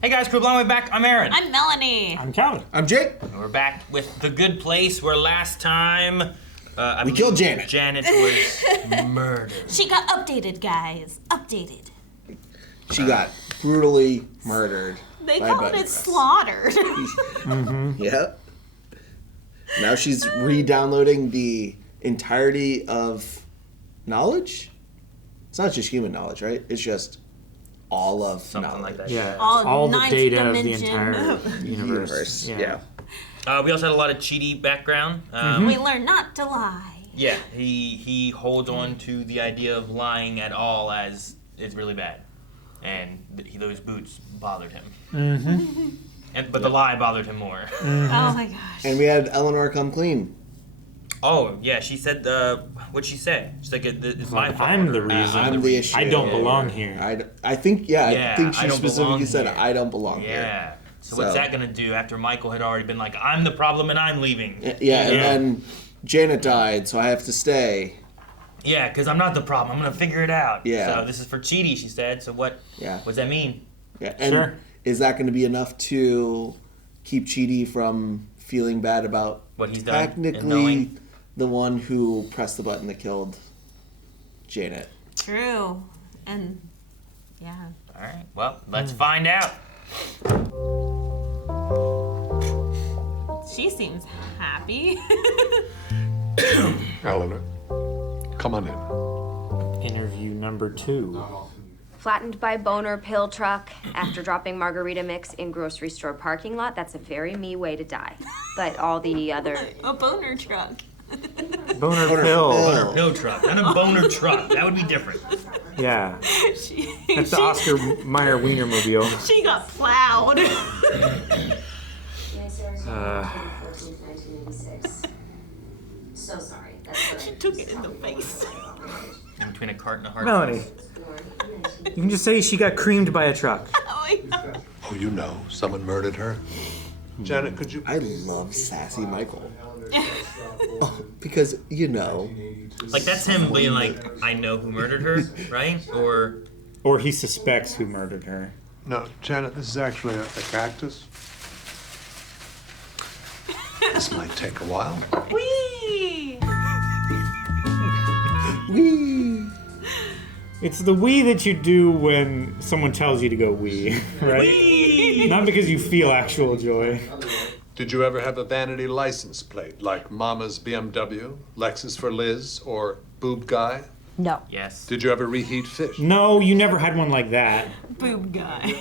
Hey guys, crew, way back. I'm Aaron. I'm Melanie. I'm Calvin. I'm Jake. And we're back with The Good Place, where last time we killed Janet. Janet was murdered. She got updated, guys. Updated. She got brutally murdered. They by called Button it Press. slaughtered. Yep. Now she's re-downloading the entirety of knowledge. It's not just human knowledge, right? It's just all of Something knowledge. like that. Yeah, All the ninth data of the dimension. entire Universe. Yeah. We also had a lot of cheaty background. We learned not to lie. Yeah, he holds on to the idea of lying at all as it's really bad. And those boots bothered him. But the lie bothered him more. Oh my gosh. And we had Eleanor come clean. Oh, yeah, she said, what'd she say? She's like, it's my fault. I'm the reason. I'm the issue. I don't belong here. I think, I think I she don't specifically belong said, here. I don't belong Yeah. here. So what's that gonna do after Michael had already been like, I'm the problem and I'm leaving? Yeah, and then Janet died, so I have to stay. Yeah, because I'm not the problem. I'm gonna figure it out. Yeah. So this is for Chidi, she said. So what? Yeah. What does that mean? Yeah, and Sure. is that going to be enough to keep Chidi from feeling bad about What he's done and technically knowing? the one who pressed the button that killed Janet? True. And yeah. All right. Well, let's find out. She seems happy. Eleanor, come on in. Interview number 2. Flattened by boner pill truck after dropping margarita mix in grocery store parking lot. That's a very me way to die. But all the other... A boner truck. Boner pill. No truck. Not a boner truck. That would be different. Yeah. That's the Oscar Mayer Wienermobile. She got plowed. So sorry. She took it in the face. In between a cart and a heart. Melanie, you can just say she got creamed by a truck. Oh my god. Oh, you know, someone murdered her. Janet, could you... I love sassy Michael. Because, Like, that's him being like, I know who murdered her, right? Or he suspects who murdered her. No, Janet, this is actually a cactus. This might take a while. Whee! wee. It's the wee that you do when someone tells you to go wee, right? Not because you feel actual joy. Did you ever have a vanity license plate like Mama's BMW, Lexus for Liz, or Boob Guy? No. Yes. Did you ever reheat fish? No, you never had one like that. Boob guy.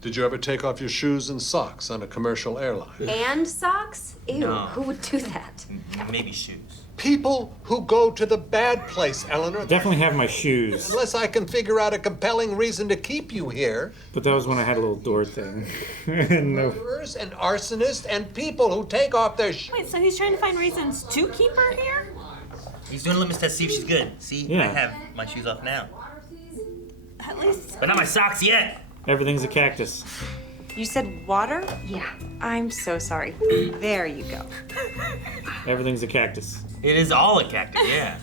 Did you ever take off your shoes and socks on a commercial airline? And socks? Ew, No. who would do that? Maybe shoes. People who go to the bad place, Eleanor. Definitely have my shoes. Unless I can figure out a compelling reason to keep you here. But that was when I had a little door thing. No. Murderers and arsonists and people who take off their Wait, so he's trying to find reasons to keep her here? He's doing a litmus test, see if she's good. See, Yeah. I have my shoes off now. At least. But not my socks yet. Everything's a cactus. You said water? Yeah. I'm so sorry. There you go. Everything's a cactus. It is all a cactus, yeah.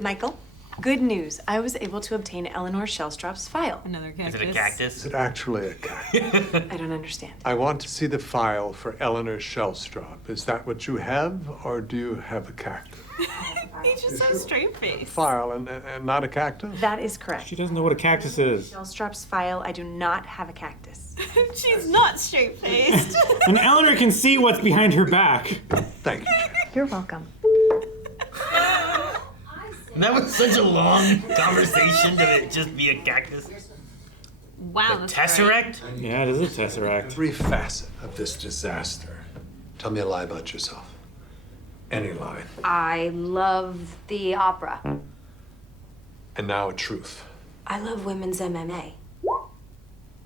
Michael, good news. I was able to obtain Eleanor Shellstrop's file. Another Is cactus. it a cactus? Is it actually a cactus? I don't understand. I want to see the file for Eleanor Shellstrop. Is that what you have, or do you have a cactus? He just has straight face. File and not a cactus? That is correct. She doesn't know what a cactus is. Shellstrop's file, I do not have a cactus. She's not straight faced. And Eleanor can see what's behind her back. Thank you, Janet. You're welcome. That was such a long conversation to it just be a cactus. Wow, that's great. Tesseract? Yeah, it is a tesseract. Every facet of this disaster. Tell me a lie about yourself. Any lie. I love the opera. And now a truth. I love women's MMA.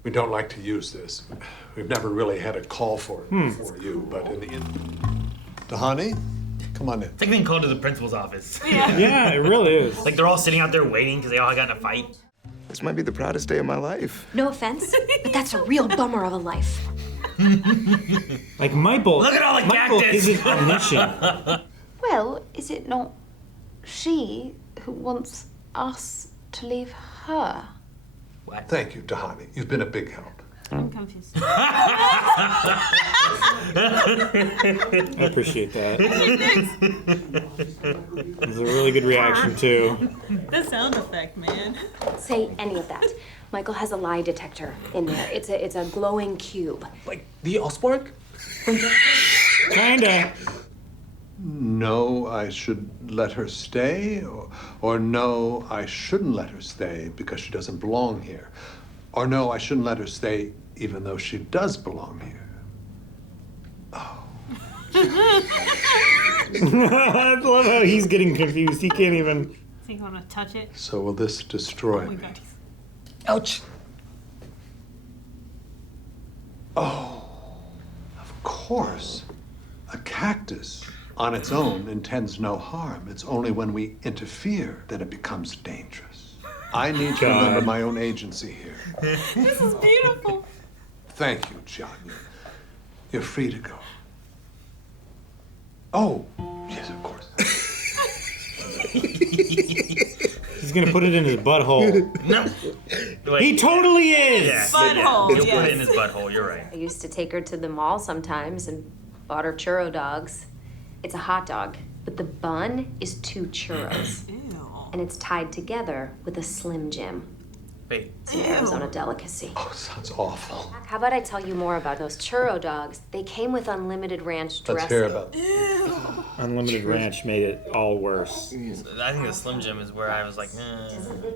We don't like to use this. We've never really had a call for it before you, but in the end. Tahani, come on in. It's like being called to the principal's office. Yeah, it really is. Like they're all sitting out there waiting because they all got in a fight. This might be the proudest day of my life. No offense, but that's a real bummer of a life. Like Michael. Look at all the Michael cactus. isn't omniscient. Well, is it not she who wants us to leave her? What? Thank you, Tahani. You've been a big help. I'm confused. I appreciate that. It was a really good reaction, too. The sound effect, man. Say any of that. Michael has a lie detector in there. It's a glowing cube. Like the Allspark? Kinda. No, I should let her stay, or no, I shouldn't let her stay because she doesn't belong here. Or no, I shouldn't let her stay even though she does belong here. Oh. I love how he's getting confused. He can't even. I think I want to touch it. So will this destroy me? God. Ouch. Oh, of course. A cactus on its own intends no harm. It's only when we interfere that it becomes dangerous. I need to remember my own agency here. This is beautiful. Thank you, John. You're free to go. Oh, yes, of course. He's gonna put it in his butthole. No. Wait, He totally is! Yeah. Butthole, He'll put it in yes. his butthole, you're right. I used to take her to the mall sometimes and bought her churro dogs. It's a hot dog, but the bun is 2 churros. Ew. And it's tied together with a Slim Jim. Wait. It's an Arizona delicacy. Oh, sounds awful. How about I tell you more about those churro dogs? They came with unlimited ranch dressing. Let's hear about it. Unlimited Ranch made it all worse. I think the Slim Jim is where I was like,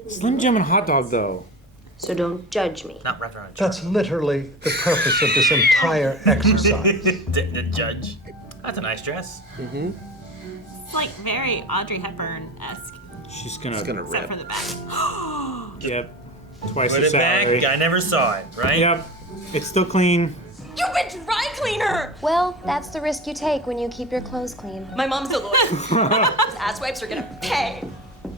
Slim Jim and hot dog, though. So don't judge me. not wrapped around a That's literally the purpose of this entire exercise. the judge. That's a nice dress. It's like very Audrey Hepburn-esque, She's gonna except rip. for the back. Yep. Twice Put the it back. salary. I never saw it, right? Yep. It's still clean. You've been dry cleaner! Well, that's the risk you take when you keep your clothes clean. My mom's a lawyer. Those ass wipes are gonna pay.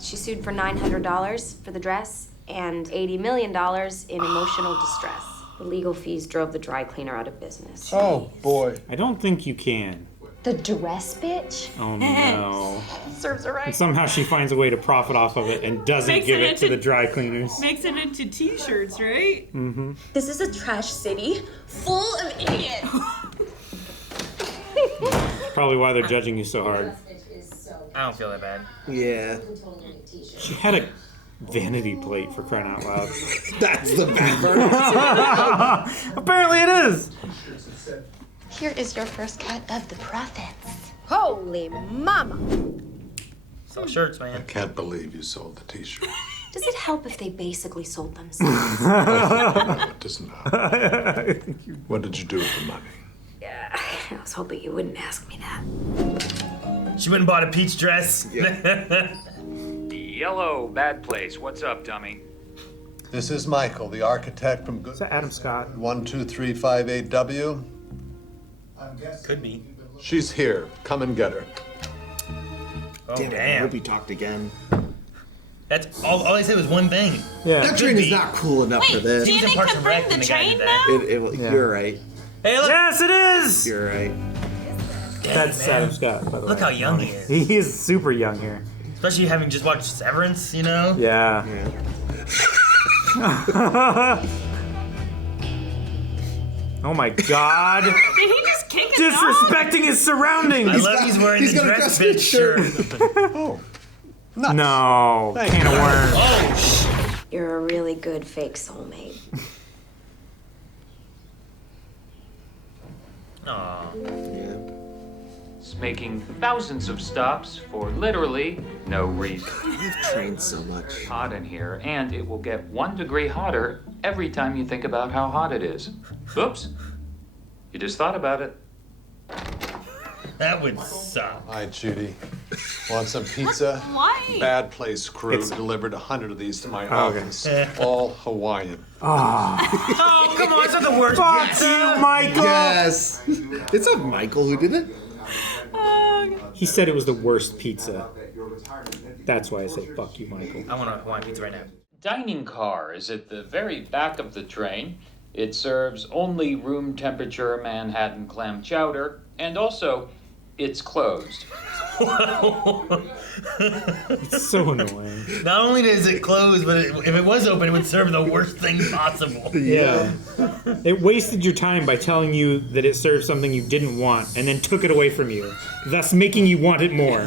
She sued for $900 for the dress and $80 million in emotional distress. The legal fees drove the dry cleaner out of business. Oh, boy. I don't think you can. The dress bitch? Oh no. Serves her And right. somehow she finds a way to profit off of it and doesn't Makes give it it to into- the dry cleaners. Makes it into t-shirts, right? Mm-hmm. This is a trash city full of idiots. Probably why they're judging you so hard. I don't feel that bad. Yeah. She had a vanity plate, for crying out loud. That's the background. Apparently it is. Here is your first cut of the profits. Holy mama! Sell shirts, I man. can't believe you sold the t-shirt. Does it help if they basically sold themselves? No, it does not. What did you do with the money? Yeah, I was hoping you wouldn't ask me that. She went and bought a peach dress. Yellow, bad place. What's up, dummy? This is Michael, the architect from Is that Adam Scott? 12358W. Could be. She's here. Come and get her. Oh, Damn it, I damn. hope he talked again. That's all I said was one thing. Yeah. That train is not cool enough for this. He was in Jimmy Parks and Rec confirmed when the the guy train did that. now? You're right. Hey, look. Yes, it is! You're right. That's man. Adam Scott, by the way. Look how young he is. He is super young here. Especially having just watched Severance, you know? Yeah. Oh my god. Did he just kick it off? Disrespecting his surroundings. I love he's wearing he's the got a dress dress bitch shirt. shirt. Oh, nuts. No. Can of worms. Oh, You're a really good fake soulmate. Aw. Yeah. It's making thousands of stops for literally no reason. I've trained so much. Hot in here, and it will get 1 degree hotter every time you think about how hot it is. Oops. You just thought about it. That would suck. Hi, Judy. Want some pizza? Why? Bad Place crew delivered 100 of these to my Okay. office. All Hawaiian. Oh, come on, it's not the worst Fuck pizza. you, Michael! Yes. It's not Michael who did it. He said it was the worst pizza. That's why I said fuck you, Michael. I want a Hawaiian pizza right now. Dining car is at the very back of the train. It serves only room temperature Manhattan clam chowder, and also, it's closed. It's so annoying. Not only does it close, but if it was open, it would serve the worst thing possible. Yeah. It wasted your time by telling you that it served something you didn't want and then took it away from you, thus making you want it more.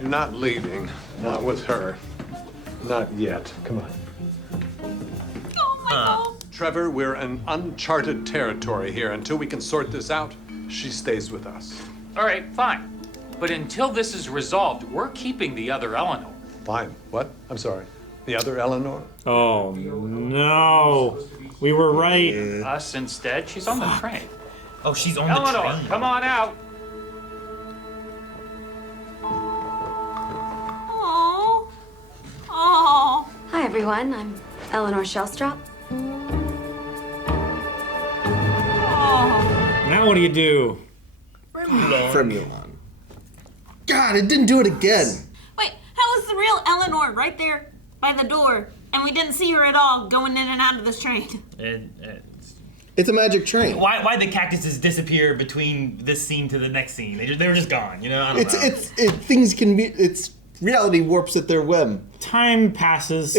You're not leaving. Not with her. Not yet. Come on. Oh my God. Trevor, we're in uncharted territory here. Until we can sort this out, she stays with us. All right, fine. But until this is resolved, we're keeping the other Eleanor. Fine. What? I'm sorry. The other Eleanor? Oh, no. We were right. Us instead? She's on the train. Oh, she's on Eleanor, the train. come on out. Oh. Oh. Hi, everyone. I'm Eleanor Shellstrop. Now what do you do? From Milan. God, it didn't do it again. Wait, how was the real Eleanor right there by the door, and we didn't see her at all going in and out of this train? It's a magic train. Why the cactuses disappear between this scene to the next scene? They were just gone, you know? I don't know. Things can be. It's reality warps at their whim. Time passes.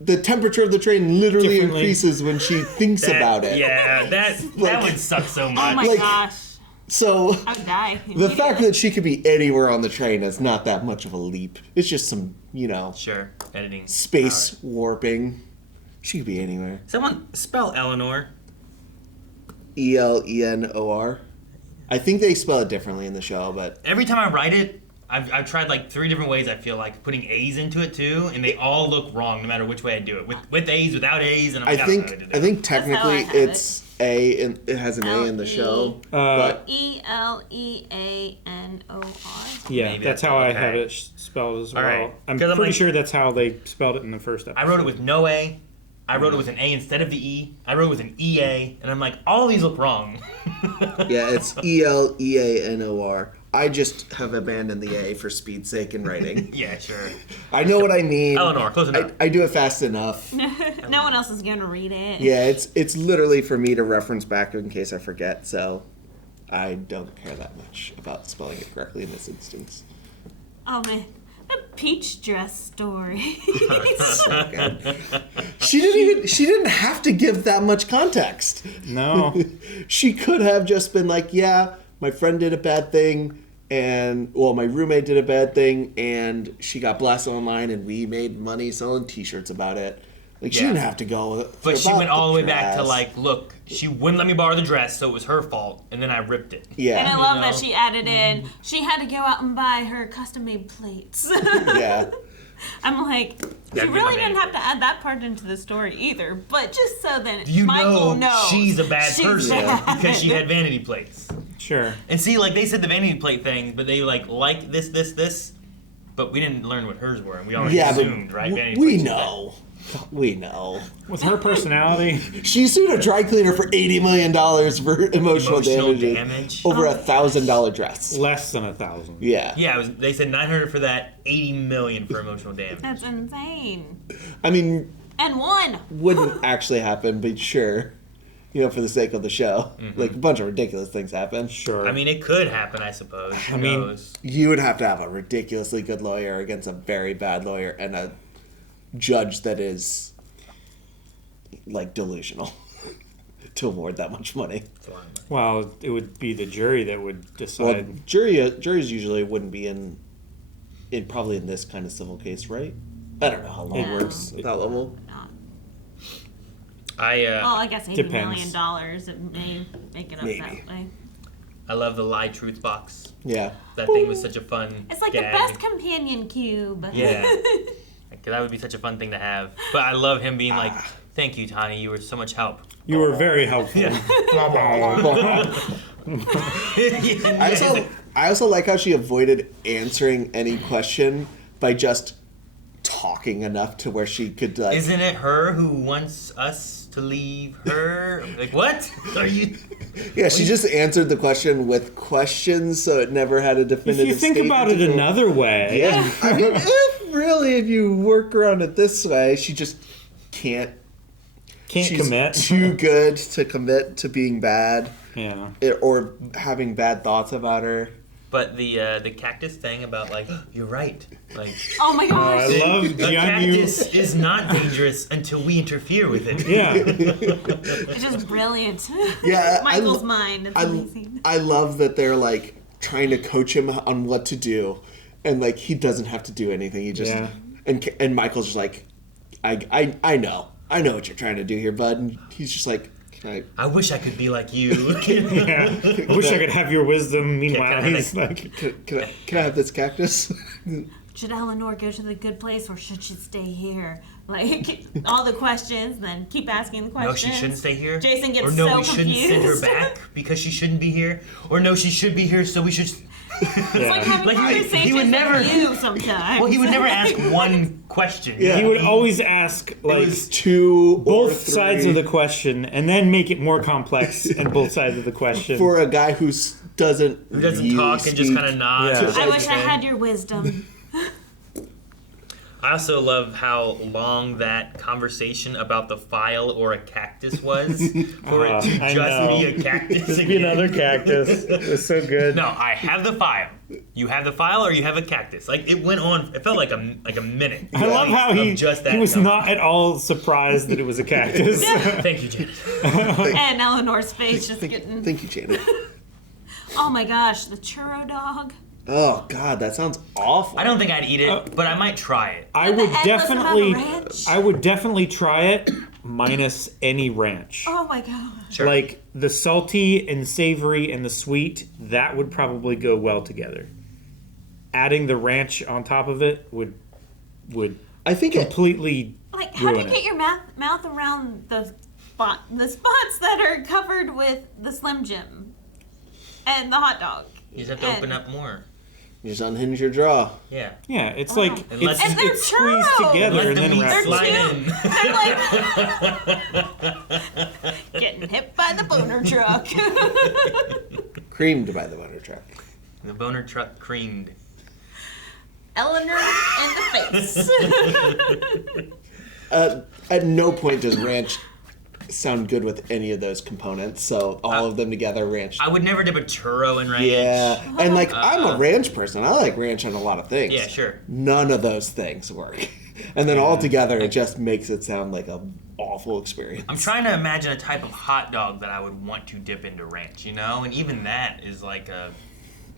The temperature of the train literally Differently. increases when she thinks about it. Yeah, that would suck so much. Oh my gosh. So I would die. the fact that she could be anywhere on the train is not that much of a leap. It's just some, Sure, editing. space warping. She could be anywhere. Someone spell Eleanor. Elenor. I think they spell it differently in the show, but Every time I write it, I've tried like 3 different ways. I feel like putting A's into it too, and they all look wrong no matter which way I do it. With A's, without A's, and I'm like, I think technically it's A, and it has an A in the show. But Eleanor. Yeah, Maybe that's that's how I okay. have it spelled as well. right. I'm 'Cause I'm pretty like- sure that's how they spelled it in the first episode. I wrote it with no A. I wrote it with an A instead of the E. I wrote it with an EA, and I'm like, all these look wrong. yeah, it's Eleanor. I just have abandoned the A for speed's sake in writing. Yeah, sure. I know what I mean. Eleanor, close enough. I do it fast enough. No one else is gonna read it. Yeah, it's literally for me to reference back in case I forget, so I don't care that much about spelling it correctly in this instance. Oh man, the peach dress story. So good. She didn't have to give that much context. No. She could have just been like, yeah, my friend did a bad thing, my roommate did a bad thing, and she got blasted online, and we made money selling T-shirts about it. Like, she Yeah. didn't have to go. But she about went all the way back to dress. like, look, she wouldn't let me borrow the dress, so it was her fault, and then I ripped it. Yeah. And I love that she added in, she had to go out and buy her custom-made plates. Yeah. I'm like, Yeah, she get really my didn't name. have to add that part into the story either. But just so that You Michael know knows she's a bad she's person bad. because she had vanity plates. Sure. And see, like, they said the vanity plate thing, but they like this, but we didn't learn what hers were, and we already assumed, right? Vanity we plates were know. We know. With her personality. She sued a dry cleaner for $80 million for emotional damage over $1,000 dress. Less than 1,000. Yeah. Yeah, they said 900 for that, 80 million for emotional damage. That's insane. I mean, And one. wouldn't actually happen, but sure. For the sake of the show. Like, a bunch of ridiculous things happen. Sure. I mean, it could happen, I suppose. Who knows? You would have to have a ridiculously good lawyer against a very bad lawyer and a judge that is, like, delusional to award that much money. Well, it would be the jury that would Well, decide. juries usually wouldn't be in probably in this kind of civil case, right? I don't know how law Yeah. works at that level. I guess $80 Depends. million. It may make it up Maybe. that way. I love the lie truth box. Yeah. That thing was such a fun It's like gag. the best companion cube. Yeah. Like, that would be such a fun thing to have. But I love him being like, thank you, Tahani, you were so much help. You were very helpful. I also like how she avoided answering any question by just talking enough to where she could like. Isn't it her who wants us to leave her? Like, what? Are you? Yeah, she just answered the question with questions, so it never had a definitive. If you think statement about to it go- another way. Yeah, I mean, if you work around it this way, she just can't. She's commit. Too good to commit to being bad. Yeah. Or having bad thoughts about her. But the cactus thing about like, you're right. Like, oh my gosh. I love a Jianyu. cactus is not dangerous until we interfere with it. Yeah. It's just brilliant. Yeah, Michael's mind. It's amazing. I love that they're like trying to coach him on what to do, and like he doesn't have to do anything. He just and Michael's just like, I know what you're trying to do here, bud. And he's just like, I wish I could be like you. Yeah. I wish I could have your wisdom. Meanwhile, he's like, can I have this cactus? Should Eleanor go to the good place or should she stay here? Like, all the questions, then keep asking the questions. No, she shouldn't stay here. Jason gets or no, so we shouldn't send her confused. back because she shouldn't be here. Or no, she should be here, so we should. It's like having conversations he would never, with you sometimes. Well, he would never ask one question. Yeah. He would always ask like both sides of the question, and then make it more complex and both sides of the question. For a guy who doesn't really talk and just kind of nods. I wish I had your wisdom. I also love how long that conversation about the file or a cactus was for it to just be a cactus. Just be another cactus. It's so good. No, I have the file. You have the file, or you have a cactus. Like it went on. It felt like a minute. I love how he was number. not at all surprised that it was a cactus. Thank you, Janet. And Eleanor's face just getting. Thank you, Janet. Oh my gosh, the churro dog. Oh God, that sounds awful. I don't think I'd eat it, but I might try it. I would definitely try it, minus any ranch. Oh my gosh. Sure. Like the salty and savory and the sweet, that would probably go well together. Adding the ranch on top of it would I think completely like how do you ruin get your mouth around the spots that are covered with the Slim Jim and the hot dog? You just have to open up more. You just unhinge your jaw. Yeah. Yeah, it's like And it's they're squeezed churros. together Let and the then meat wrapped. They're like getting hit by the boner truck. Creamed by the boner truck. The boner truck creamed. Eleanor in the face. At no point does ranch sound good with any of those components. So all of them together, ranch. I would never dip a churro in ranch. Yeah, and like I'm a ranch person. I like ranch on a lot of things. Yeah, sure. None of those things work, and then all together it just makes it sound like a awful experience. I'm trying to imagine a type of hot dog that I would want to dip into ranch, you know? And even that is like a...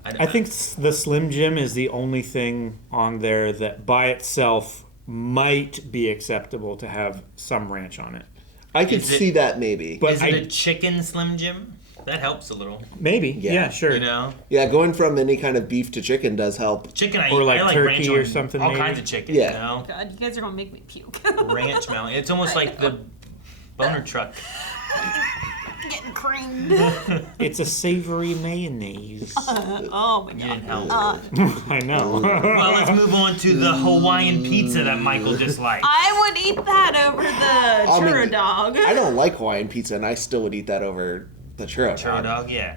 I think the Slim Jim is the only thing on there that by itself might be acceptable to have some ranch on it. I could see that maybe. But is it a chicken Slim Jim? That helps a little. Maybe. Yeah, sure. You know? Yeah, going from any kind of beef to chicken does help. Chicken, Or like I like turkey ranch or on something, all maybe. kinds of chicken, Yeah. you know? God, you guys are gonna make me puke. Ranch melon. It's almost like the boner truck. Getting creamed. It's a savory mayonnaise. Oh my You god. didn't help. I know. Well, let's move on to the Hawaiian pizza that Michael dislikes. I would eat that over the churro dog. I don't like Hawaiian pizza, and I still would eat that over the churro dog, yeah.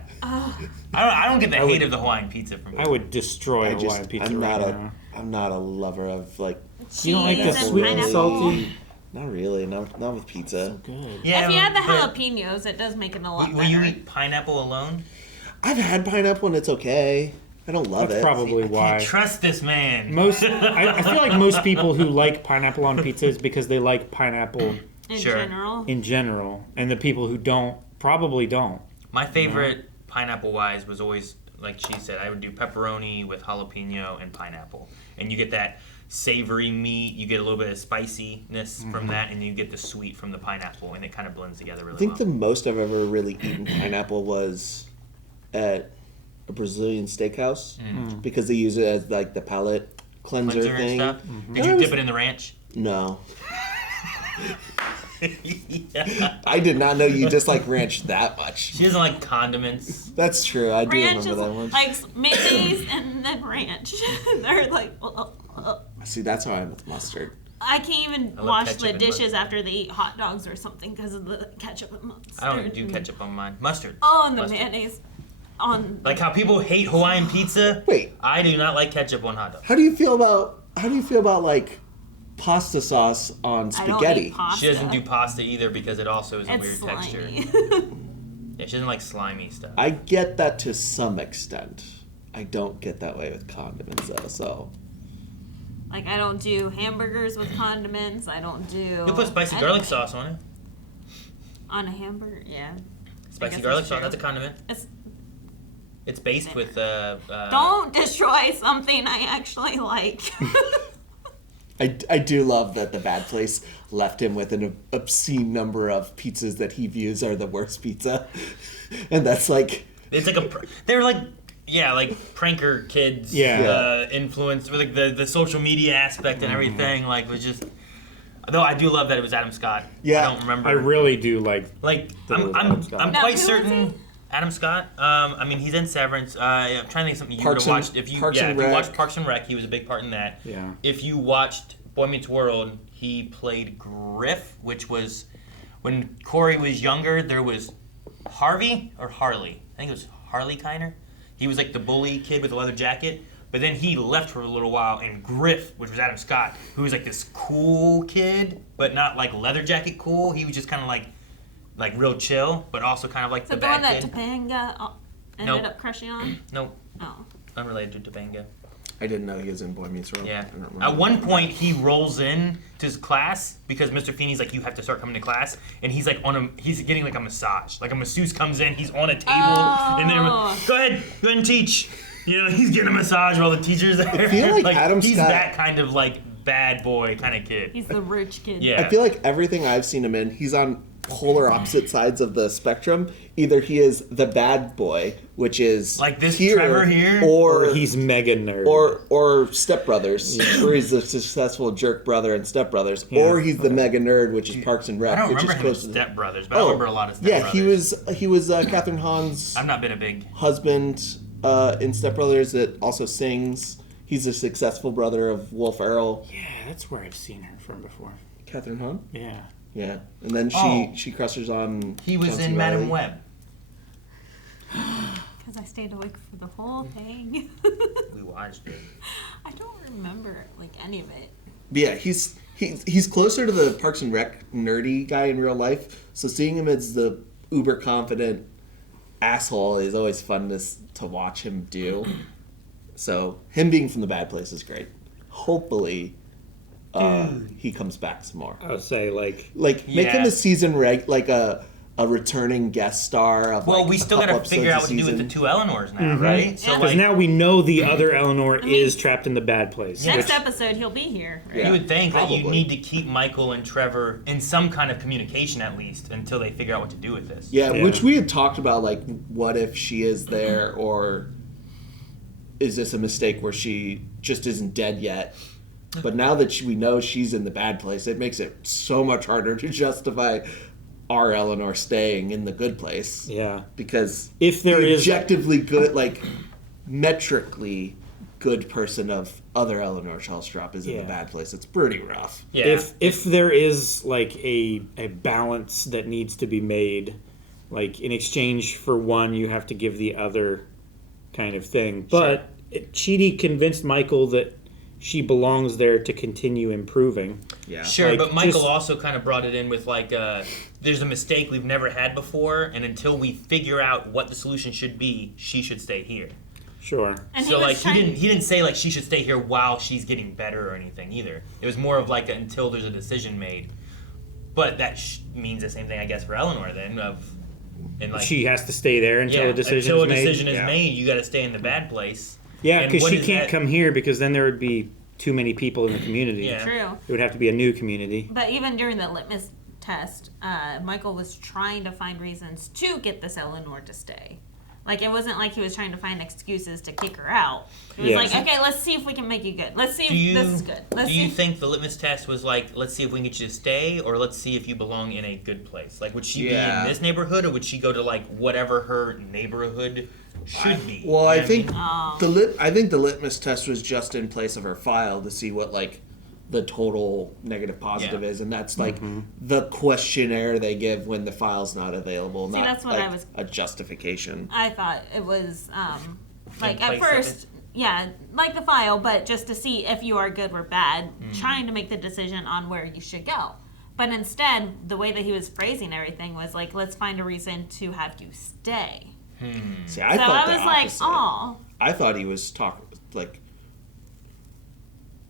I don't get the hate of the Hawaiian pizza from I would destroy Hawaiian pizza now. I'm not a lover of like. You don't like the Cheese and sweet and pineapple. salty? Not really. Not with pizza. Good. Yeah, If you add the but jalapenos, it does make it a lot will you better. eat pineapple alone? I've had pineapple and it's okay. I don't love That's it. probably why. Can't trust this man. I feel like most people who like pineapple on pizza is because they like pineapple In Sure. general. in general, and the people who don't probably don't. My favorite pineapple-wise was always, like she said, I would do pepperoni with jalapeno and pineapple. And you get that savory meat, you get a little bit of spiciness from that, and you get the sweet from the pineapple, and it kind of blends together really I think well. the most I've ever really eaten pineapple was at a Brazilian steakhouse because they use it as like the palate cleanser Cleanser thing. and stuff. Did you dip it in the ranch? No. Yeah. I did not know you dislike ranch that much. She doesn't like condiments. That's true. I do Ranch remember is that one. like mayonnaise and then ranch. They're like, See, that's how I am with mustard. I can't even I love wash ketchup the and dishes after they eat hot dogs or something because of the ketchup and mustard. I don't do ketchup on mine. Mustard. Oh, and the Mustard. mayonnaise. On Like how people hate Hawaiian pizza. Wait. I do not like ketchup on hot dogs. How do you feel about like pasta sauce on I don't spaghetti? eat pasta. She doesn't do pasta either because it also is a It's weird texture. slimy. Yeah, she doesn't like slimy stuff. I get that to some extent. I don't get that way with condiments though. So Like, I don't do hamburgers with condiments. I don't do... You put spicy garlic sauce on it. On a hamburger, yeah. Spicy garlic sauce, that's a condiment. It's based with... Don't destroy something I actually like. I do love that the bad place left him with an obscene number of pizzas that he views are the worst pizza. And that's like... It's like they're like... Yeah, like pranker kids influence, like the social media aspect and everything, like was just... Though I do love that it was Adam Scott. Yeah. I don't remember. I really do like I'm quite certain... Adam Scott. I mean, he's in Severance. I'm trying to think of something you would have watched. If you watched Parks and Rec, he was a big part in that. Yeah. If you watched Boy Meets World, he played Griff, which was when Corey was younger. There was Harvey or Harley. I think it was Harley Kiner. He was like the bully kid with the leather jacket. But then he left for a little while, and Griff, which was Adam Scott, who was like this cool kid, but not like leather jacket cool. He was just kind of like real chill, but also kind of like the bad kid. Is it the one that Topanga ended up crushing on? Nope. Oh. Unrelated to Topanga. I didn't know he was in Boy Meets World. Yeah. At one point, he rolls in to his class because Mr. Feeney's like, you have to start coming to class, and he's like he's getting like a massage. Like a masseuse comes in, he's on a table, and then go ahead and teach. You know, he's getting a massage while the teacher's there. I feel like Adam he's Scott, that kind of like bad boy kind of kid. He's the rich kid. Yeah. I feel like everything I've seen him in, he's on polar opposite sides of the spectrum. Either he is the bad boy, which is like this here, Trevor here, or he's mega nerd, or Step Brothers, where he's the successful jerk brother in Step Brothers, or he's the mega nerd, which is Parks and Rec. I don't which remember is him close in to Step Brothers, but I remember a lot of Step Brothers. Yeah, he was Catherine Hahn's. I've not been a big husband in Step Brothers that also sings. He's a successful brother of Will Ferrell. Yeah, that's where I've seen her from before. Catherine Hahn? Yeah. Yeah. And then she crushes on He was Chelsea in Madam Riley. Web. Because I stayed awake for the whole thing. We watched it. I don't remember like any of it. But yeah, he's closer to the Parks and Rec nerdy guy in real life. So seeing him as the uber confident asshole is always fun to watch him do. So him being from the bad place is great. Hopefully, he comes back some more. I would say make him a season like a returning guest star of. Well, we still got to figure out what to do with the two Eleanors now, right? So because now we know the other Eleanor is trapped in the bad place. Next episode, he'll be here. Right? You would think that you need to keep Michael and Trevor in some kind of communication at least until they figure out what to do with this. Yeah, which we had talked about, like, what if she is there, or is this a mistake where she just isn't dead yet? But now that we know she's in the bad place, it makes it so much harder to justify our Eleanor staying in the good place. Yeah. Because if there is objectively good, like, metrically good person of other Eleanor Shellstrop is in the bad place, it's pretty rough. Yeah. If there is, like, a balance that needs to be made, like, in exchange for one, you have to give the other kind of thing. But Chidi convinced Michael that she belongs there to continue improving. Yeah. Sure, like, but Michael also kind of brought it in with like, there's a mistake we've never had before, and until we figure out what the solution should be, she should stay here. Sure. And so like he didn't say like she should stay here while she's getting better or anything either. It was more of like until there's a decision made. But that means the same thing, I guess, for Eleanor then. And like she has to stay there until a decision is made. Until a decision is made, you got to stay in the bad place. Yeah, because she can't come here because then there would be too many people in the community. Yeah. True. It would have to be a new community. But even during the litmus test, Michael was trying to find reasons to get this Eleanor to stay. Like, it wasn't like he was trying to find excuses to kick her out. It was like, okay, let's see if we can make you good. Let's see if this is good. Do you think the litmus test was like, let's see if we can get you to stay, or let's see if you belong in a good place? Like, would she be in this neighborhood, or would she go to, like, whatever her neighborhood should be? Well, I think the litmus test was just in place of her file to see what, like, the total negative positive is, and that's like the questionnaire they give when the file's not available. See, not that's what like I was. A justification. I thought it was like at first, like the file, but just to see if you are good or bad, trying to make the decision on where you should go. But instead, the way that he was phrasing everything was like, let's find a reason to have you stay. See, I thought was the like, opposite. oh. I thought he was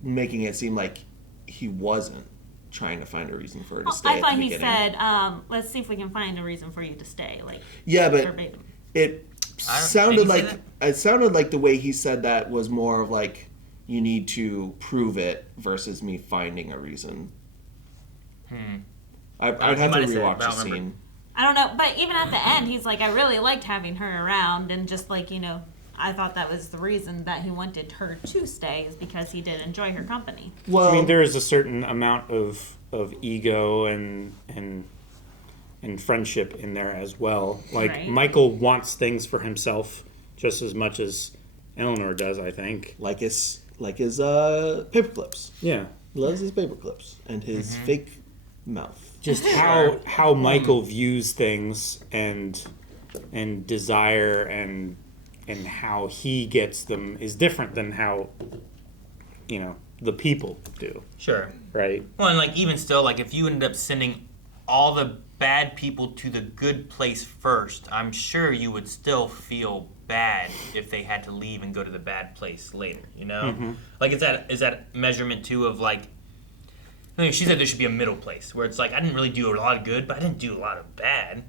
making it seem like he wasn't trying to find a reason for her to stay. I thought at the he beginning. said, "Let's see if we can find a reason for you to stay." Like, yeah, but verbatim. it sounded like the way he said that was more of like, you need to prove it versus me finding a reason. I'd have to rewatch the scene. I don't know, but even at the end, he's like, I really liked having her around, and just like, I thought that was the reason that he wanted her to stay, is because he did enjoy her company. Well, I mean, there is a certain amount of ego and friendship in there as well. Like, right. Michael wants things for himself just as much as Eleanor does, I think. Like his paper clips. Yeah. Loves his paper clips and his fake mouth. Just how Michael views things and desire and how he gets them is different than how the people do. Sure. Right. Well, and like even still, like if you ended up sending all the bad people to the good place first, I'm sure you would still feel bad if they had to leave and go to the bad place later. Like is that measurement too of like. She said there should be a middle place where it's like, I didn't really do a lot of good, but I didn't do a lot of bad.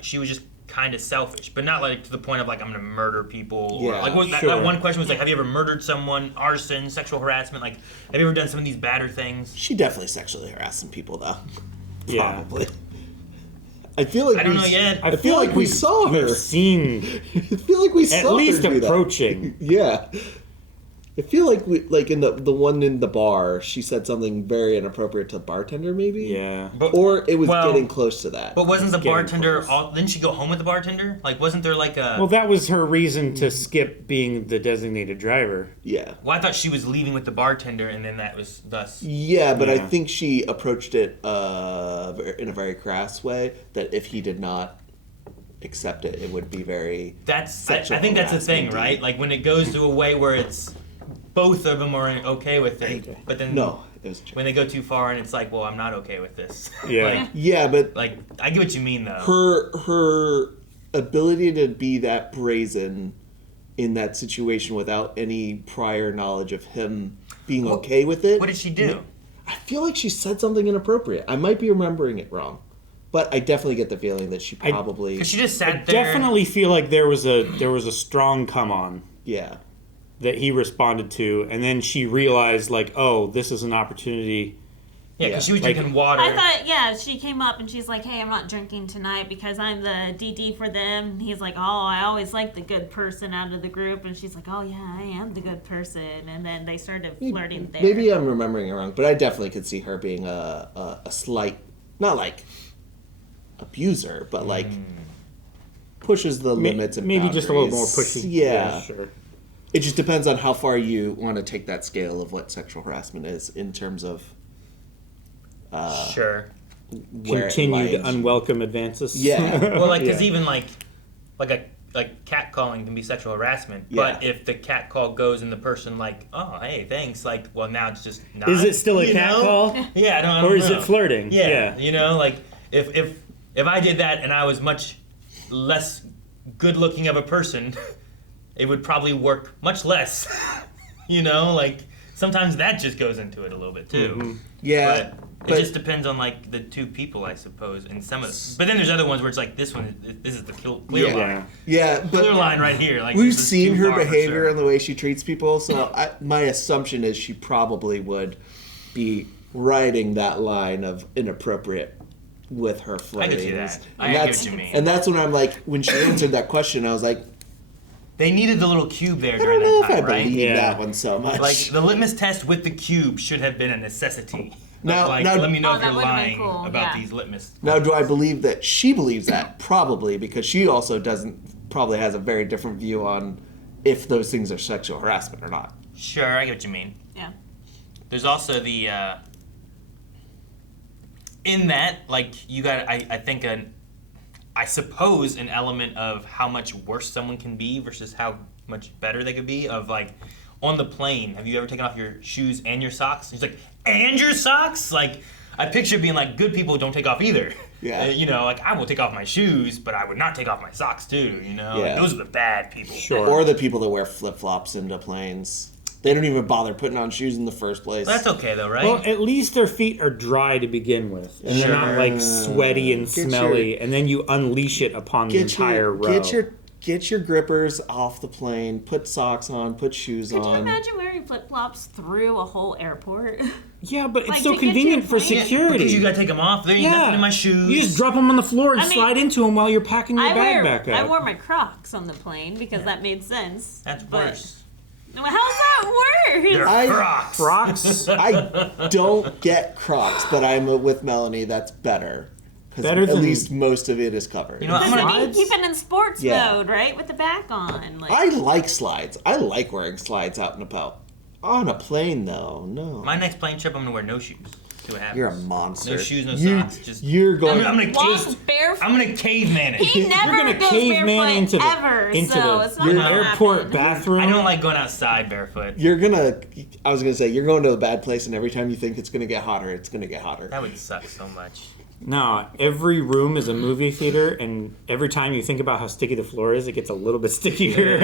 She was just kind of selfish, but not like to the point of like, I'm going to murder people. Yeah, or like that one question was like, have you ever murdered someone, arson, sexual harassment? Like, have you ever done some of these badder things? She definitely sexually harassed some people, though. Yeah. Probably. I feel like I don't know yet. I feel like we saw her. We've seen. I feel like we saw at least her do approaching. That. Yeah. I feel like in the one in the bar, she said something very inappropriate to the bartender, maybe. Yeah. Or it was getting close to that. But wasn't the bartender? Didn't she go home with the bartender? Like, wasn't there like a? Well, that was her reason to skip being the designated driver. Yeah. Well, I thought she was leaving with the bartender, and then that was thus. Yeah, but I think she approached it in a very crass way. That if he did not accept it, it would be very. I think that's the thing, right? Like when it goes to a way where it's. Both of them are okay with it, but then when they go too far and it's like, well, I'm not okay with this. Yeah, yeah, but like I get what you mean though. Her ability to be that brazen in that situation without any prior knowledge of him being okay with it. What did she do? I feel like she said something inappropriate. I might be remembering it wrong, but I definitely get the feeling that she probably. She just sat I there. Definitely feel like there was a strong come on. Yeah. That he responded to, and then she realized, like, oh, this is an opportunity. Yeah, because she was drinking water. I thought, she came up and she's like, hey, I'm not drinking tonight because I'm the DD for them. And he's like, oh, I always like the good person out of the group. And she's like, oh, yeah, I am the good person. And then they started flirting there. Maybe I'm remembering it wrong, but I definitely could see her being a slight, not like abuser, but like pushes the limits and maybe boundaries. just a little more pushy. Yeah, sure. It just depends on how far you want to take that scale of what sexual harassment is in terms of continued unwelcome advances. Yeah. Well, like because even like catcalling can be sexual harassment, but if the cat call goes and the person like, oh, hey, thanks, like, well, now it's just not. Is it still a cat call? Yeah, I don't know. Or is it flirting? Yeah, like if I did that and I was much less good looking of a person. It would probably work much less, like sometimes that just goes into it a little bit too. Mm-hmm. Yeah. But it just depends on like the two people, I suppose, and some of but then there's other ones where it's like this is the clear line. Yeah, but clear line right here. Like we've seen her behavior and the way she treats people, so my assumption is she probably would be riding that line of inappropriate with her flirting. I can see that. I get what you mean. And that's when I'm like, when she answered that question, I was like, they needed the little cube there during that time, right? I believe that one so much. Like the litmus test with the cube should have been a necessity. Now, let me know if you're lying cool. about these litmus. Now, do I believe that she believes that? Probably, because she also probably has a very different view on if those things are sexual harassment or not. Sure, I get what you mean. Yeah. There's also the in that, like you got, I think I suppose an element of how much worse someone can be versus how much better they could be. Of like, on the plane, have you ever taken off your shoes and your socks? He's like, and your socks? Like, I picture being like, good people don't take off either. Yeah. You know, like I will take off my shoes, but I would not take off my socks too. You know, Yeah. Like, those are the bad people. Sure. Or the people that wear flip-flops into planes. They don't even bother putting on shoes in the first place. That's okay though, right? Well, at least their feet are dry to begin with, and they're not like sweaty and smelly, and then you unleash it upon the entire row. Get your grippers off the plane. Put socks on. Put shoes Could on. you imagine wearing flip-flops through a whole airport? Yeah, but it's Like, so to get to convenient your for plane? security. Because you gotta take them off. There ain't nothing in my shoes. You just drop them on the floor and I mean, slide into them while you're packing your bag back up. I wore my Crocs on the plane because that made sense. That's but- worse. How's that worse? They're Crocs. Crocs? I don't get Crocs, but I'm with Melanie. That's better. Better Because at than- least most of it is covered. You know, I'm Because gonna. you keep it in sports Yeah. mode, right? With the back on. Like, I like slides. I like wearing slides out and about. On a plane, though, no. My next plane trip, I'm gonna wear no shoes. See what happens. You're a monster. No shoes, no You- socks. Just You're going. I'm gonna walk barefoot. I'm gonna caveman it. He never You're gonna goes caveman barefoot into the ever, into so the it's not your gonna airport happen. bathroom. I don't like going outside barefoot. I was gonna say you're going to a bad place, and every time you think it's gonna get hotter, it's gonna get hotter. That would suck so much. No, every room is a movie theater, and every time you think about how sticky the floor is, it gets a little bit stickier.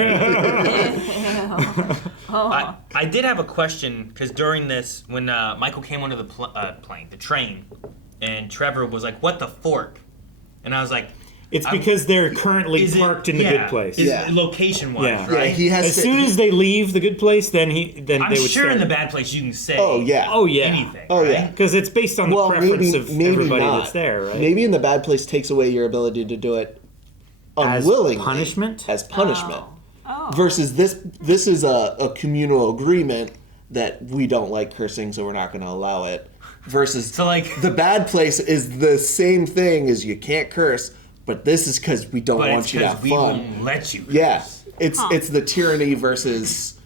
I did have a question because during this, when Michael came onto the train, and Trevor was like, "What the fork?" and I was like, It's because they're currently parked in the good place. Location-wise, Yeah. right? Yeah, he has As to- soon as they leave the good place, then I'm they would sure start. in the bad place you can say Oh yeah. Oh yeah. anything. Oh right? yeah. Because it's based on the preference of everybody not. that's there, right? Maybe in the bad place takes away your ability to do it As unwillingly. punishment? As punishment. Oh. Versus this is a communal agreement that we don't like cursing, so we're not going to allow it. Versus So, like- the bad place is the same thing as you can't curse, but this is because we don't But want it's you to because have we fun. won't let you. Yeah, it's the tyranny versus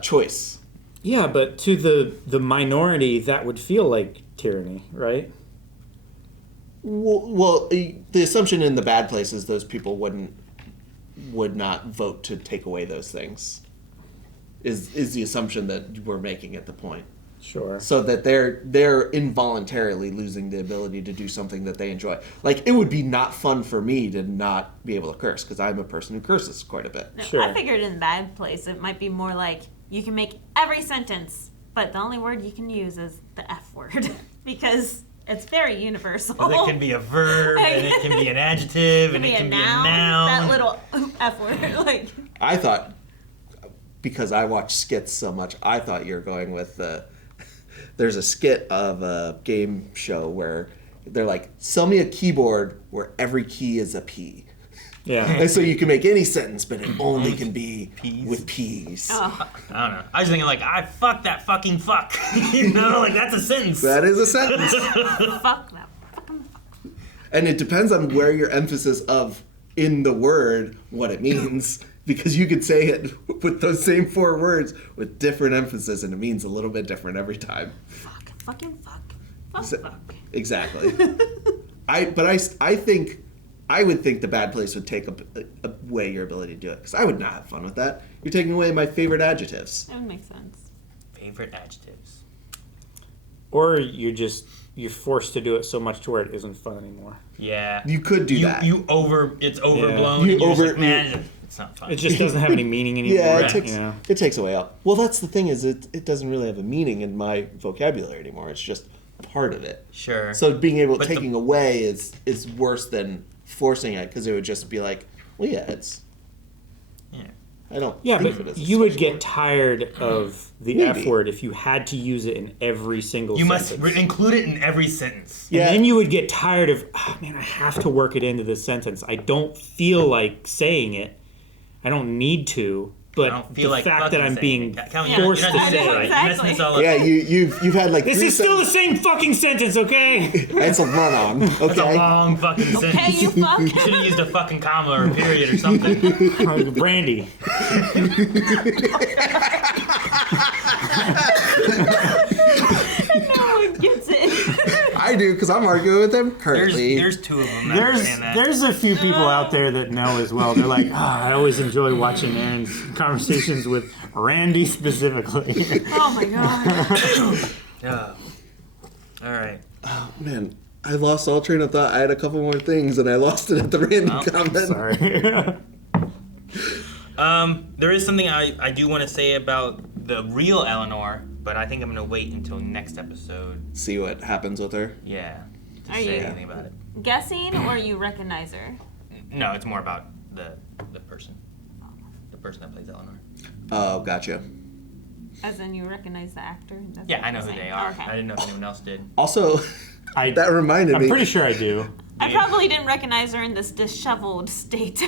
choice. Yeah, but to the minority, that would feel like tyranny, right? Well, the assumption in the bad place is those people would not vote to take away those things. Is the assumption that we're making at the point. Sure. So that they're involuntarily losing the ability to do something that they enjoy. Like, it would be not fun for me to not be able to curse because I'm a person who curses quite a bit. No, Sure. I figured in bad place it might be more like you can make every sentence, but the only word you can use is the F word because it's very universal. It can be a verb, and it can be an adjective, and it can be a noun. That little F word, like. I thought, because I watch skits so much, I thought you were going with there's a skit of a game show where they're like, sell me a keyboard where every key is a P. Yeah. And so you can make any sentence, but it only can be P's? with P's. Oh. I don't know. I was thinking like, I fuck that fucking fuck. You know, like that's a sentence. That is a sentence. Fuck that. And it depends on where your emphasis of in the word, what it means. Because you could say it with those same 4 words with different emphasis, and it means a little bit different every time. Fuck. Fucking fuck. Fuck. Exactly. I think I would think the bad place would take away your ability to do it, because I would not have fun with that. You're taking away my favorite adjectives. That would make sense. Favorite adjectives. Or you're forced to do it so much to where it isn't fun anymore. Yeah. You could do that. It's overblown. You and you're just over- like, man, it's not fun. It just doesn't have any meaning anymore. Yeah, Right. it takes away all. Well, that's the thing is it doesn't really have a meaning in my vocabulary anymore. It's just part of it. Sure. So But taking away is worse than forcing it, because it would just be like, well, yeah, it's. Yeah. I don't. Yeah, think of but it as a you would swear get word. tired of the Maybe. F word if you had to use it in every single You must sentence. include it in every sentence. And Yeah. then you would get tired of, oh, man, I have to work it into this sentence. I don't feel like saying it. I don't need to. I But don't the feel like fact that fucking I'm saying being it. Calvin, forced you're to not doing say this it. right. You're messing this all up. Yeah, you've had like. This 3 is still the same fucking sentence, okay? It's a run-on. That's a Okay. long fucking sentence. Hey, you fuck. You should have used a fucking comma or a period or something. Brandy. No one gets it. I do, because I'm arguing with them currently. There's 2 of them that understand that. There's a few people out there that know as well. They're like, I always enjoy watching Aaron's conversations with Randy specifically. Oh my god. Yeah. All right. Oh, man, I lost all train of thought. I had a couple more things, and I lost it at the random comment. Sorry. There is something I do want to say about the real Eleanor, but I think I'm going to wait until next episode. See what happens with her? Yeah. To Are say you- anything about it. Guessing, or you recognize her? No, it's more about the person. The person that plays Eleanor. Oh, gotcha. As in, you recognize the actor? That's Yeah, what I know you're who they saying. are. Okay. I didn't know if anyone else did. Also, that reminded me. I'm pretty sure I do. I probably didn't recognize her in this disheveled state.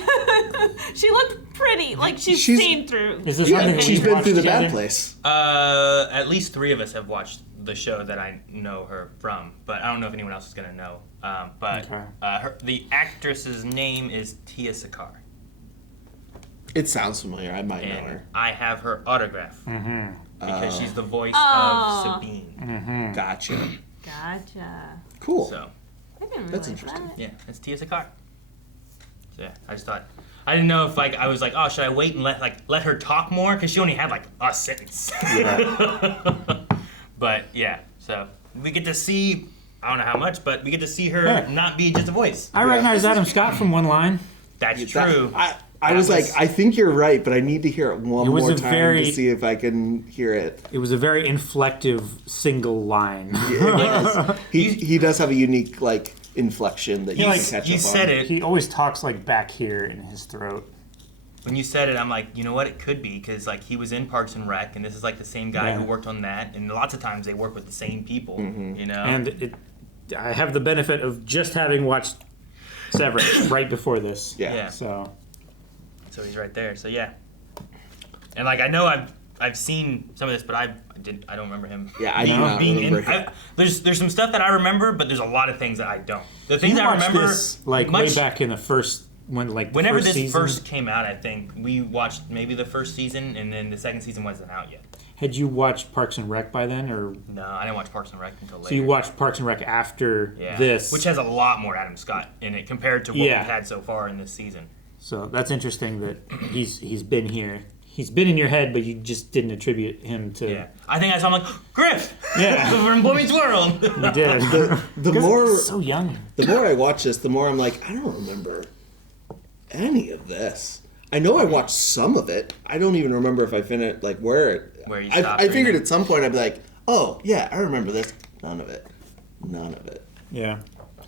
She looked pretty, like she's seen through. Is this something that she's we've been watched through the together? bad place. At least 3 of us have watched the show that I know her from, but I don't know if anyone else is gonna know. The actress's name is Tia Sakar. It sounds familiar. I might know And her. I have her autograph because she's the voice Oh. of Sabine. Gotcha. Gotcha. Cool. So I didn't realize That's interesting. that. yeah, it's Tia Sakar. So yeah, I just thought I didn't know if I was like, oh, should I wait and let her talk more because she only had like a sentence. Yeah. But yeah, so we get to see. I don't know how much, but we get to see her not be just a voice. I recognize Adam Scott from one line. That's true. I was like, I think you're right, but I need to hear it one It was more a time very- to see if I can hear it. It was a very inflective single line. He does have a unique like inflection that you can catch he up said on. it. He always talks like back here in his throat. When you said it, I'm like, you know what? It could be because like he was in Parks and Rec, and this is like the same guy Yeah. who worked on that. And lots of times they work with the same people, you know. And I have the benefit of just having watched Severance right before this. Yeah. So he's right there. So yeah. And like I know I've seen some of this, but I don't remember him. Yeah, I do not remember him. There's some stuff that I remember, but there's a lot of things that I don't. The things you I watched remember, this, like way back in the first whenever first this season? first came out, I think we watched maybe the first season, and then the second season wasn't out yet. Had you watched Parks and Rec by then, or No, I didn't watch Parks and Rec until later. so you watched Parks and Rec after this? which has a lot more Adam Scott in it compared to what we've had so far in this season. So that's interesting that he's been here. He's been in your head, but you just didn't attribute him to. Yeah, I think I saw him like Griff. Yeah. From Boy Meets World. You did. The more so young. The more I watch this, the more I'm like, I don't remember any of this. I know I watched some of it. I don't even remember if I finished where you I stopped figured reading. at some point I'd be like, oh yeah, I remember this. None of it. Yeah.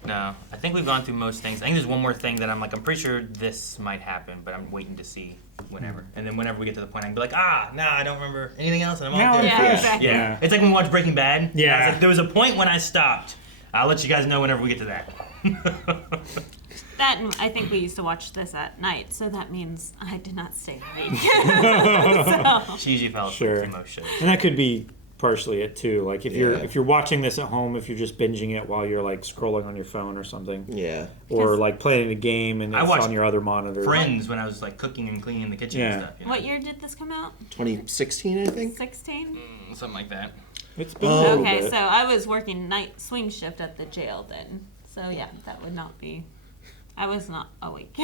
No, I think we've gone through most things. I think there's one more thing that I'm pretty sure this might happen, but I'm waiting to see whenever. And then whenever we get to the point, I can be like, I don't remember anything else, and I'm all good. Yeah, exactly. Yeah. It's like when we watch Breaking Bad. Yeah. I was like, there was a point when I stopped. I'll let you guys know whenever we get to that. That, I think we used to watch this at night, so that means I did not stay awake. So. She usually fell asleep Sure. through most shows. And that could be partially it too. Like if you're watching this at home, if you're just binging it while you're like scrolling on your phone or something. Yeah. Or like playing a game and I it's watched on your other monitor. Friends when I was like cooking and cleaning the kitchen and stuff. You know? What year did this come out? 2016, I think. 16? Something like that. It's been a little Okay, bit. so I was working night swing shift at the jail then. So yeah, that would not be. I was not awake.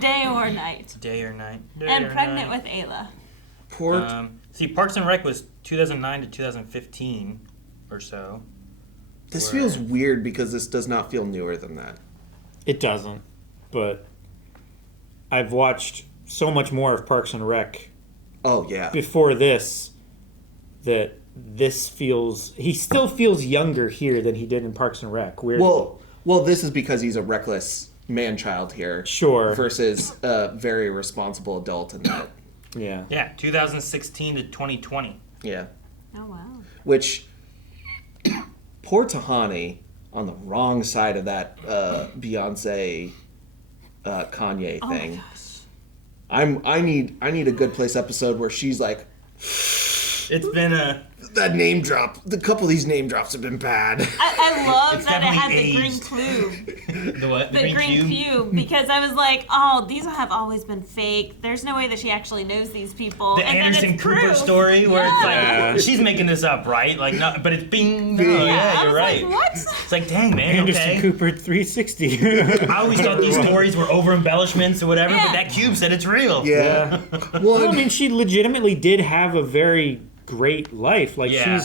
Day or night. Day or night. Day And or pregnant night. with Ayla. See, Parks and Rec was 2009 to 2015 or so. This feels weird because this does not feel newer than that. It doesn't, but I've watched so much more of Parks and Rec. Oh yeah. Before this, that this feels he still feels younger here than he did in Parks and Rec. Weirdly. Well, this is because he's a reckless man-child here. Sure. Versus a very responsible adult in that. Yeah. Yeah, 2016 to 2020. Yeah. Oh wow. Which poor Tahani on the wrong side of that Beyonce Kanye thing. I need a Good Place episode where she's like, it's been that name drop. The couple of these name drops have been bad. I love It's that it had definitely the green aged. cube. The what? The green cube, because I was like, oh, these have always been fake. There's no way that she actually knows these people. The and Anderson then it's Cooper proof. story where Yeah. it's like she's making this up, right? Like, no, but it's bing. No, Yeah, yeah, I you're was right. like, what? It's like, dang, man. Anderson Okay. Cooper 360. I always thought these stories were over embellishments or whatever, Yeah. but that cube said it's real. Well, I mean, she legitimately did have a very great life. Like Yeah.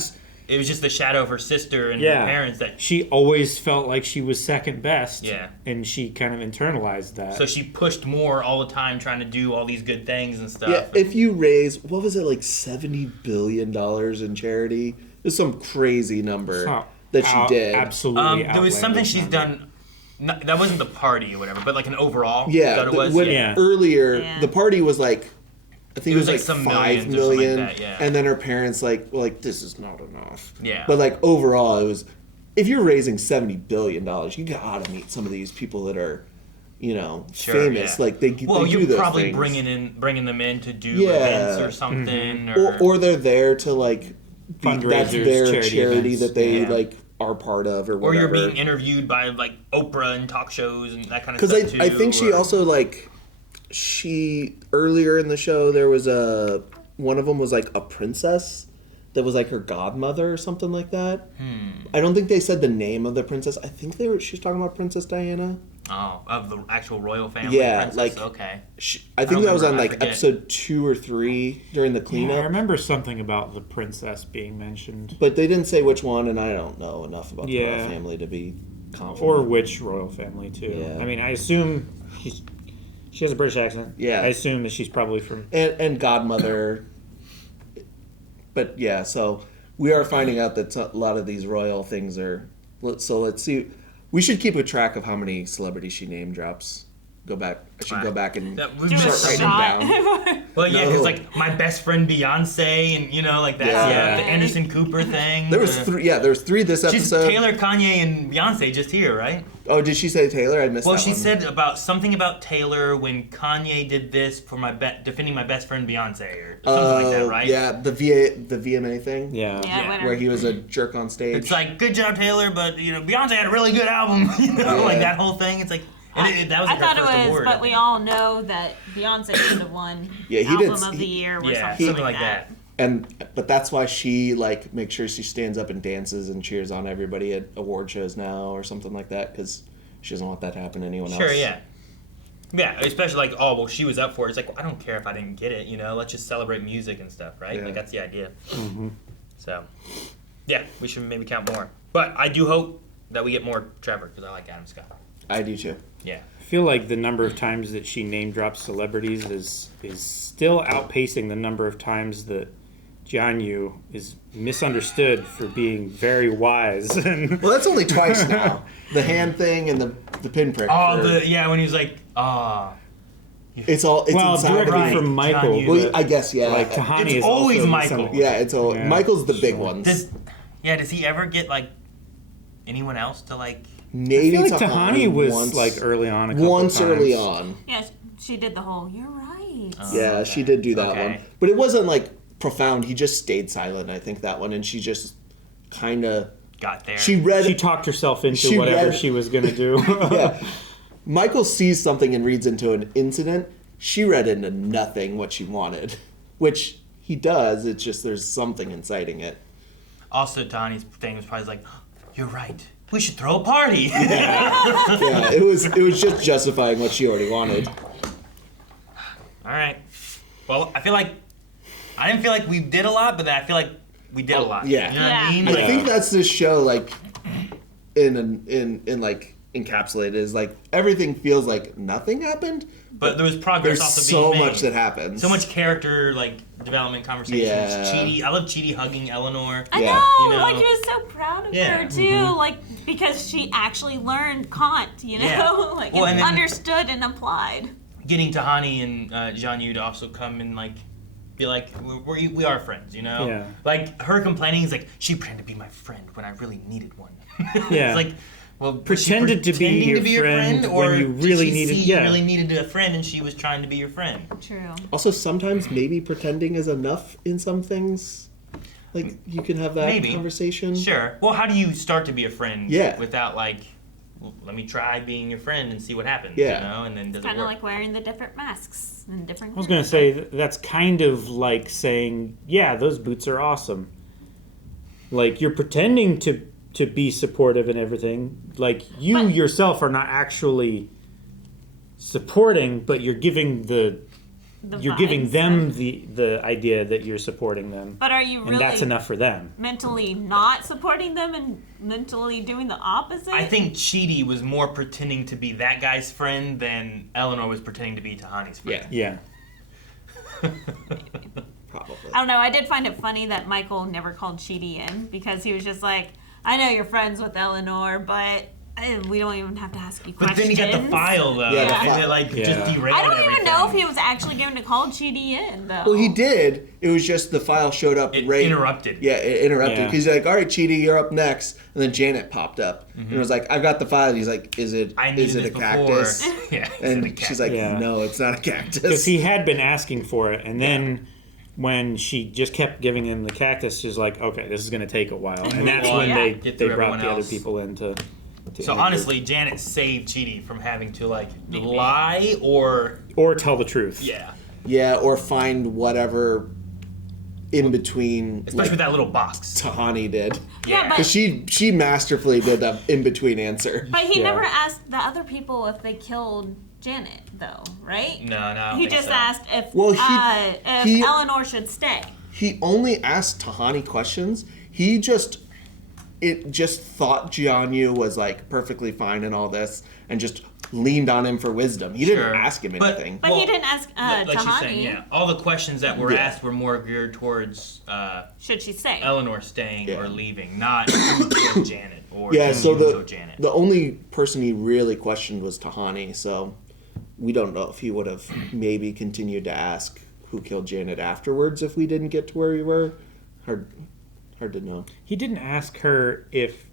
it was just the shadow of her sister and Yeah. her parents that. She always felt like she was second best. Yeah. And she kind of internalized that. So she pushed more all the time, trying to do all these good things and stuff. Yeah, if you raise, what was it, like $70 billion in charity? It's some crazy number that she did. Absolutely. There was something she's done. That wasn't the party or whatever, but like an overall. Yeah, is that what it was? earlier, the party was like, I think it was like some 5 millions or something million, like that, yeah. and then her parents like this is not enough. Yeah. But like overall, it was, if you're raising $70 billion, you gotta meet some of these people that are, famous. Yeah. Like they Well, do you're those probably things. bringing them in to do events or something, or they're there to like that's Fundraisers, their charity charity events. that they Yeah. like are part of or or whatever. you're being interviewed by like Oprah and talk shows and that kind of Because stuff I too. think she also earlier in the show there was one of them was like a princess that was like her godmother or something like that. I don't think they said the name of the princess. I think she's talking about Princess Diana. Oh, of the actual royal family. Yeah, princess? like okay. I think that was on remember, I like forget. episode 2 or 3 during the Yeah, I cleanup. remember something about the princess being mentioned. But they didn't say which one, and I don't know enough about the royal Yeah. family to be confident. Or which royal family, too. Yeah. I mean, I assume she has a British accent. Yeah. I assume that she's probably from... and godmother. But yeah, so we are finding out that a lot of these royal things are. So let's see. We should keep a track of how many celebrities she name drops. Go back. I should go back and we Do start a writing shot. them down. Well, yeah, because No. like my best friend Beyonce and like that Yeah. stuff, the Anderson Cooper thing. There was 3. Yeah, there was 3 this She's episode. Taylor, Kanye, and Beyonce just here, right? Oh, did she say Taylor? I missed Well, that she one. said about something about Taylor when Kanye did this for defending my best friend Beyonce or something like that, right? Yeah, the VMA thing. Yeah. Yeah, Where he was a jerk on stage. It's like, good job, Taylor, but Beyonce had a really good album, like that whole thing. It's like that was I like thought her first it was, award. but we all know that Beyonce should have won Yeah, he did- Album of the he- Year or yeah, something something like like that. that. But that's why she makes sure she stands up and dances and cheers on everybody at award shows now or something like that because she doesn't want that to happen to anyone else. Sure, yeah. Yeah, especially she was up for it. It's like, well, I don't care if I didn't get it, let's just celebrate music and stuff, right? Yeah. Like, that's the idea. Mm-hmm. So, yeah, we should maybe count more. But I do hope that we get more Trevor, because I like Adam Scott. I do too. Yeah. I feel like the number of times that she name drops celebrities is still outpacing the number of times that Jianyu is misunderstood for being very wise. And Well, that's only twice now. The hand thing and the pinprick. Oh, for- when he was like, It's well, inside directly Right, from Michael. Jianyu. Well, but, I guess, yeah. Like Tahani It's is always also Michael. misunderstood. Yeah, it's all Yeah. Michael's the big ones. does he ever get, anyone else to, Maybe I feel like Tahani Tahani was once, early on. A couple once times. early on. Yeah, she did the whole, you're right. Yeah, she did do that Okay. one, but it wasn't profound. He just stayed silent. I think that one, and she just kind of got there? she read. She talked herself into She whatever read- she was going to do. Yeah, Michael sees something and reads into an incident. She read into nothing what she wanted, which he does. It's just there's something inciting it. Also, Tahani's thing was probably like, you're right. We should throw a party. Yeah, it was just justifying what she already wanted. All right. Well, I didn't feel like we did a lot, but I feel like we did a lot. Yeah. You know what I mean? I Like, think that's this show encapsulated is everything feels like nothing happened. but there was progress There's also so being made. much that happens. So much character development conversations. Yeah. Chidi, I love Chidi hugging Eleanor. I Yeah. know, You know? he was so proud of Yeah. her too, because she actually learned Kant, Yeah. Well, and and then- understood and applied. Getting Tahani and Jianyu to also come and be like, we are friends, Yeah. Her complaining is she pretended to be my friend when I really needed one. Yeah. It's well, was she Pretended to be pretending your friend or when you did really she needed- see yeah. you really needed a friend and she was trying to be your friend. True. Also, sometimes maybe pretending is enough in some things. You can have that Maybe. conversation. Sure. Well, how do you start to be a friend Yeah. without well, let me try being your friend and see what happens, Yeah. and then does it Kind of work? like wearing the different masks and different. I was going to say that's kind of like saying, yeah, those boots are awesome. You're pretending to be supportive and everything. You yourself are not actually supporting, but you're giving the you're giving them the idea that you're supporting them. But are you really? And that's enough for them. Mentally not supporting them and mentally doing the opposite? I think Chidi was more pretending to be that guy's friend than Eleanor was pretending to be Tahani's friend. Yeah. Probably. I don't know. I did find it funny that Michael never called Chidi in because he was just like, I know you're friends with Eleanor, but we don't even have to ask you questions. But then he got the file, though. Yeah, and it, like, just derailed I don't everything. even know if he was actually going to call Chidi in, though. Well, he did. It was just the file showed up. It right, interrupted. Yeah, it interrupted. Yeah. He's like, all right, Chidi, you're up next. And then Janet popped up. Mm-hmm. And it was like, I've got the file. He's like, is it a cactus? Yeah, and she's like, no, it's not a cactus. Because he had been asking for it, and then when she just kept giving him the cactus, she's like, okay, this is going to take a while. And that's when they brought the other people in to so honestly, Janet saved Chidi from having to like lie or tell the truth. Yeah. Yeah, or find whatever in between. Especially with that little box. Tahani did. Yeah, but- Because she masterfully did the in between answer. But he never asked the other people if they killed Janet, though, right? No. He just asked if he- Eleanor should stay. He only asked Tahani questions. He just thought Jianyu was like perfectly fine in all this and just leaned on him for wisdom. He didn't ask him anything. But he didn't ask like she's Tahani. saying, yeah, all the questions that were asked were more geared towards should she stay? Eleanor staying or leaving, not who killed Janet or Yeah, who so killed Janet. the only person he really questioned was Tahani, so we don't know if he would have maybe continued to ask who killed Janet afterwards if we didn't get to where we were. Hard to know. He didn't ask her if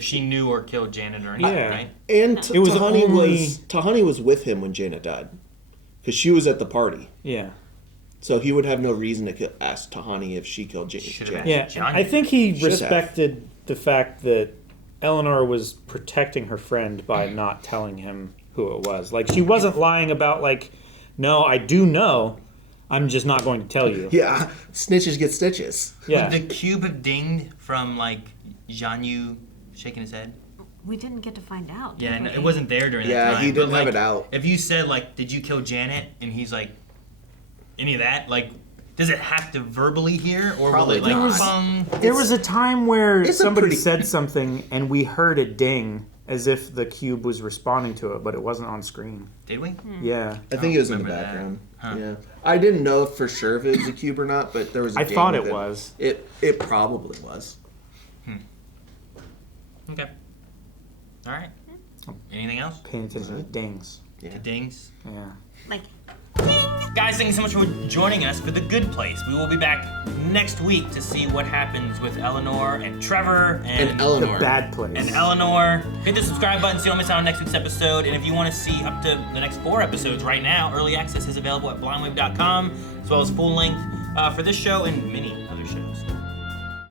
she knew or killed Janet or anything, right? And It was Tahani was with him when Janet died, because she was at the party. Yeah. So he would have no reason to ask Tahani if she killed Janet. Yeah, I think he Should have. respected the fact that Eleanor was protecting her friend by not telling him who it was. Like, she wasn't lying about, like, no, I do know, I'm just not going to tell you. Yeah, snitches get stitches. Yeah. Would the cube have dinged from, like, Jianyu shaking his head? We didn't get to find out. Yeah, did no, we? it wasn't there during that Yeah, time. he didn't but, have like, it out. If you said, like, did you kill Janet? And he's like, any of that? Like, does it have to verbally hear? Or Probably will it, like, not. There was a time where It's a somebody pretty- said something and we heard it ding as if the cube was responding to it, but it wasn't on screen. Did we? Yeah. I think it was in the remember that. background. Huh. Yeah, I didn't know for sure if it was a cube or not, but there was. I thought it was. It probably was. Okay. All right. Anything else? Paying attention to dings. The dings? Yeah. Like, Guys, thank you so much for joining us for The Good Place. We will be back next week to see what happens with Eleanor and Trevor and Eleanor. The bad place. And Eleanor. Hit the subscribe button so you don't miss out on next week's episode. And if you want to see up to the next 4 episodes right now, early access is available at blindwave.com, as well as full length for this show and many other shows.